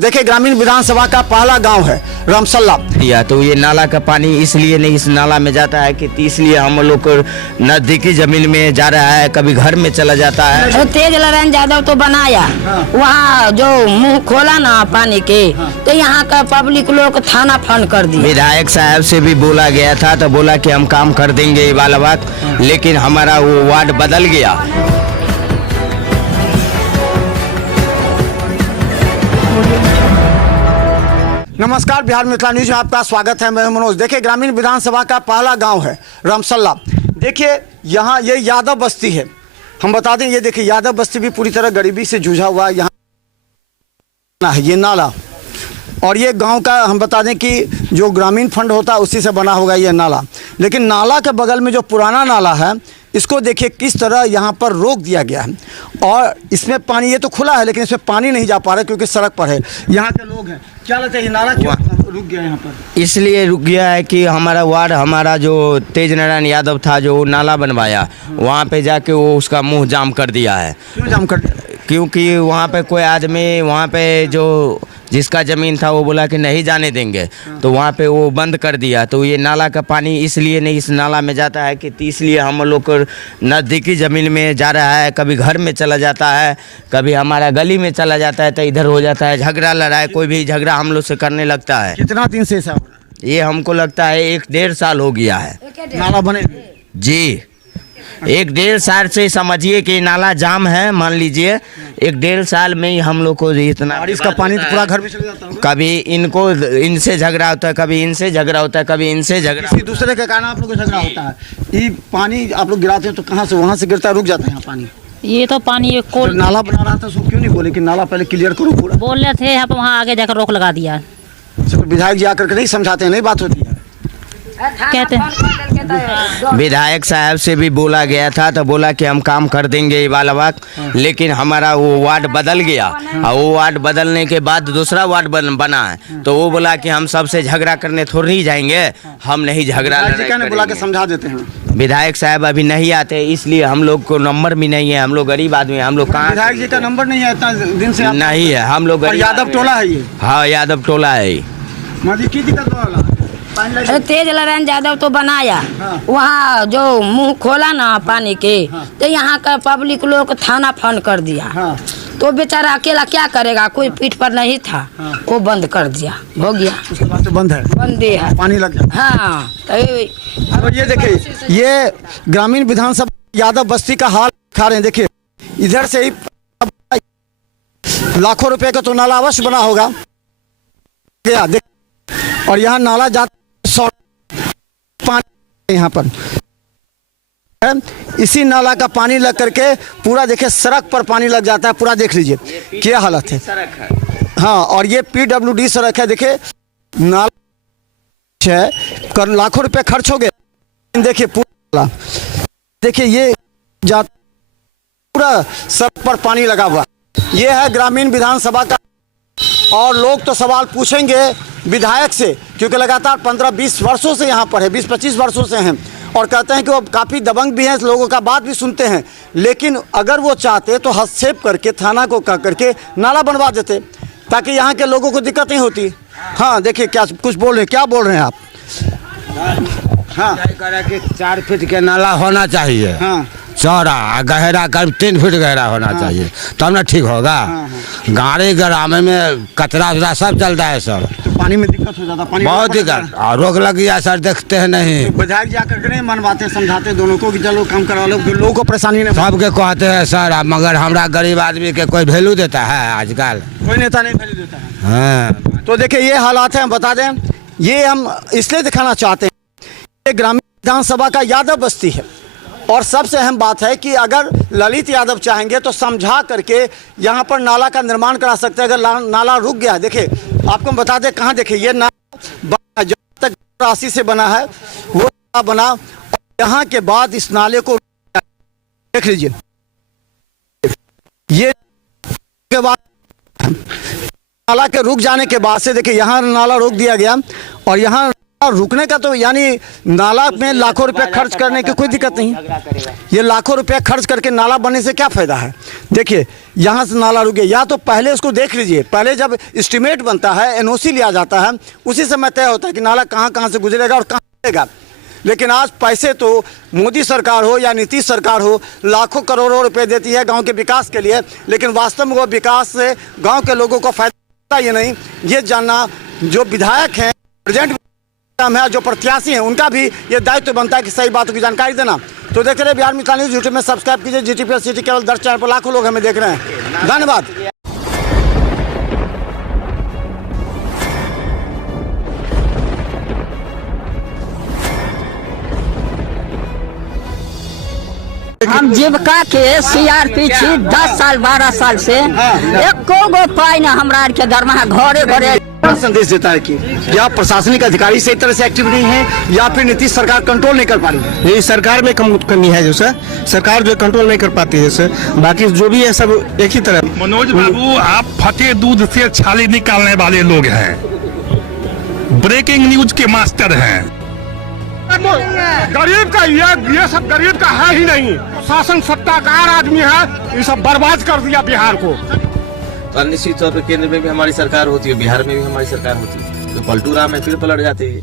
देखिए ग्रामीण विधानसभा का पहला गांव है रामसल्ला। या तो ये नाला का पानी इसलिए नहीं इस नाला में जाता है कि इसलिए हम लोग को नजदीकी जमीन में जा रहा है, कभी घर में चला जाता है। तेज नारायण यादव तो बनाया वहाँ जो मुंह खोला ना पानी के, तो यहाँ का पब्लिक लोग थाना फोन कर दिया। विधायक साहब से भी बोला गया था तो बोला कि हम काम कर देंगे ये वाला बात, लेकिन हमारा वो वार्ड बदल गया। नमस्कार, बिहार मिथिला न्यूज में आपका स्वागत है। मैं मनोज। देखिए ग्रामीण विधानसभा का पहला गांव है रामसल्ला। देखिए यहाँ ये यादव बस्ती है। हम बता दें, ये देखिए यादव बस्ती भी पूरी तरह गरीबी से जूझा हुआ है। यहाँ है ये नाला, और ये गांव का हम बता दें कि जो ग्रामीण फंड होता है उसी से बना होगा ये नाला। लेकिन नाला के बगल में जो पुराना नाला है, इसको देखिए किस तरह यहाँ पर रोक दिया गया है। और इसमें पानी, ये तो खुला है लेकिन इसमें पानी नहीं जा पा रहा क्योंकि सड़क पर है। यहाँ के लोग हैं, क्या लगता है ये नाला क्यों रुक गया यहाँ पर? इसलिए रुक गया है कि हमारा वार्ड, हमारा जो तेज नारायण यादव था जो नाला बनवाया, वहाँ पे जाके वो उसका मुंह जाम कर दिया है। क्यों जाम कर दिया? क्योंकि वहाँ पे कोई आदमी, वहाँ पे जो जिसका ज़मीन था वो बोला कि नहीं जाने देंगे, तो वहाँ पे वो बंद कर दिया। तो ये नाला का पानी इसलिए नहीं इस नाला में जाता है कि इसलिए हम लोग को नज़दीकी ज़मीन में जा रहा है, कभी घर में चला जाता है, कभी हमारा गली में चला जाता है, तो इधर हो जाता है झगड़ा लड़ाई। कोई भी झगड़ा हम लोग से करने लगता है। कितना दिन से ऐसा हो रहा है? ये हमको लगता है 1-1.5 साल हो गया है नाला बने जी। 1-1.5 साल से समझिए कि नाला जाम है। मान लीजिए 1-1.5 साल में ही हम लोग को इतना, और इसका पानी तो पूरा घर में चले जाता होगा। कभी इनसे झगड़ा होता है, कभी इनसे झगड़ा होता है, कभी इनसे झगड़ा। किसी दूसरे के कारण आप लोग को झगड़ा होता है। ये पानी आप लोग गिराते हैं तो कहाँ से, वहाँ से गिरता है, रुक जाता है यहाँ पानी। ये तो पानी एक तो नाला बना रहा था उसको क्यों नहीं बोले कि नाला पहले क्लियर करो पूरा? बोल रहे थे, यहाँ पर वहाँ आगे जाकर रोक लगा दिया। सिर्फ विधायक जी आकर के नहीं समझाते हैं, नहीं बात होती है। कहते हैं विधायक साहब से भी बोला गया था तो बोला कि हम काम कर देंगे ये वाला बात, लेकिन हमारा वो वार्ड बदल गया। और वो वार्ड बदलने के बाद दूसरा वार्ड बना है, तो वो बोला कि हम सबसे झगड़ा करने थोड़ी ही जाएंगे, हम नहीं झगड़ा कहने बोला के समझा देते हैं। विधायक साहब अभी नहीं आते, इसलिए हम लोग को नंबर भी नहीं है। हम लोग गरीब आदमी हैं, हम लोग कहाँ। विधायक जी का नंबर नहीं है इतना दिन से? नहीं है, हम लोग यादव टोला है ये। हाँ, यादव टोला है। की दिक्कत वाला तेज नारायण यादव तो बनाया वहाँ जो मुंह खोला ना पानी के, तो यहाँ का पब्लिक लोग थाना फोन कर दिया। तो बेचारा अकेला क्या करेगा, कोई पीठ पर नहीं था, वो बंद कर दिया, हो गया। उसके बाद तो बंद है, बंद है, पानी लग गया। हाँ। तो ये देखिए, ये ग्रामीण विधानसभा यादव बस्ती का हाल खा रहे हैं। देखिए इधर से ही लाखों रुपए का तो नाला अवश्य बना होगा गया, और यहाँ नाला जाता पानी यहाँ पर है। इसी नाला का पानी लग करके पूरा देखिए सड़क पर पानी लग जाता है। पूरा देख लीजिए क्या हालत है। हाँ, और ये PWD सड़क है। देखिए नाला है, लाखों रुपए खर्च हो गए। देखिए पूरा, देखिए ये जाता पूरा सड़क पर पानी लगा हुआ। ये है ग्रामीण विधानसभा का। और लोग तो सवाल पूछेंगे विधायक से, क्योंकि लगातार 15-20 वर्षों से यहाँ पर है, 20-25 वर्षों से हैं, और कहते हैं कि वो काफ़ी दबंग भी हैं, लोगों का बात भी सुनते हैं। लेकिन अगर वो चाहते तो हस्तक्षेप करके थाना को कह करके नाला बनवा देते, ताकि यहाँ के लोगों को दिक्कत नहीं होती। हाँ देखिए क्या कुछ बोल रहे हैं, क्या बोल रहे हैं आप? हाँ, 4 फीट के नाला होना चाहिए। हाँ, चौड़ा गहरा करीब 3 फीट गहरा होना चाहिए, तब ना ठीक होगा। गाड़ी ग्रामे में कचरा वचरा सब चलता है सर, तो पानी में दिक्कत हो जाता, पानी बहुत दिक्कत। और रोक लग गया सर, देखते हैं नहीं। विधायक जी आकर के नहीं मनवाते, समझाते दोनों को कि चलो काम करवा लो, लोगों को परेशानी नहीं। सबके कहते हैं सर, मगर हमरा गरीब आदमी के कोई वैल्यू देता है आजकल? कोई नेता नहीं वैल्यू देता है। हाँ, तो देखिए ये हालात हैं। हम बता दें, ये हम इसलिए दिखाना चाहते हैं, ये ग्रामीण विधानसभा का यादव बस्ती है। और सबसे अहम बात है कि अगर ललित यादव चाहेंगे तो समझा करके यहाँ पर नाला का निर्माण करा सकते हैं। अगर नाला रुक गया, देखिए आपको हम बता दें कहाँ, देखिए ये नाला जब तक राशि से बना है वो नाला बना, और यहाँ के बाद इस नाले को देख लीजिए, ये के बाद नाला के रुक जाने के बाद से देखिए यहाँ नाला रोक दिया गया, और यहाँ और रुकने का तो यानी नाला में लाखों रुपए खर्च करने की कोई दिक्कत नहीं। ये लाखों रुपए खर्च करके नाला बनने से क्या फायदा है। देखिए यहाँ से नाला रुके, या तो पहले उसको देख लीजिए, पहले जब एस्टीमेट बनता है, एनओसी लिया जाता है, उसी समय तय होता है कि नाला कहाँ कहाँ से गुजरेगा और कहाँ जाएगा। लेकिन आज पैसे तो मोदी सरकार हो या नीतीश सरकार हो लाखों करोड़ों रुपए देती है गांव के विकास के लिए, लेकिन वास्तव में वो विकास से गांव के लोगों को फायदा ये नहीं। ये जानना जो विधायक हैं, प्रेजेंट है, जो प्रत्याशी हैं, उनका भी ये दायित्व बनता है कि सही बातों की जानकारी देना। तो देख रहे बिहार मिथिला न्यूज़ यूट्यूब में सब्सक्राइब कीजिए। GTPS सिटी केवल 10 चैनल पर लाखों लोग हमें देख रहे हैं। धन्यवाद। हम जीविका के CRP छी 10 साल 12 साल से एको गो पाई न हमरा आर के दरमाहा घरे घरे। संदेश देता है कि या प्रशासनिक अधिकारी सही तरह से एक्टिव नहीं है या फिर नीतीश सरकार कंट्रोल नहीं कर पा रही है। ये सरकार में कमी है जो सर, सरकार जो कंट्रोल नहीं कर पाती है सर, बाकी जो भी है सब एक ही तरह। मनोज बाबू, आप फटे दूध से छाली निकालने वाले लोग हैं, ब्रेकिंग न्यूज के मास्टर हैं। गरीब का ये सब गरीब का है ही नहीं। शासन सत्ताकार आदमी है, ये सब बर्बाद कर दिया बिहार को। तो निश्चित तौर पर केंद्र में भी हमारी सरकार होती है, बिहार में भी हमारी सरकार होती है, तो पलटू राम है फिर पलट जाते हैं।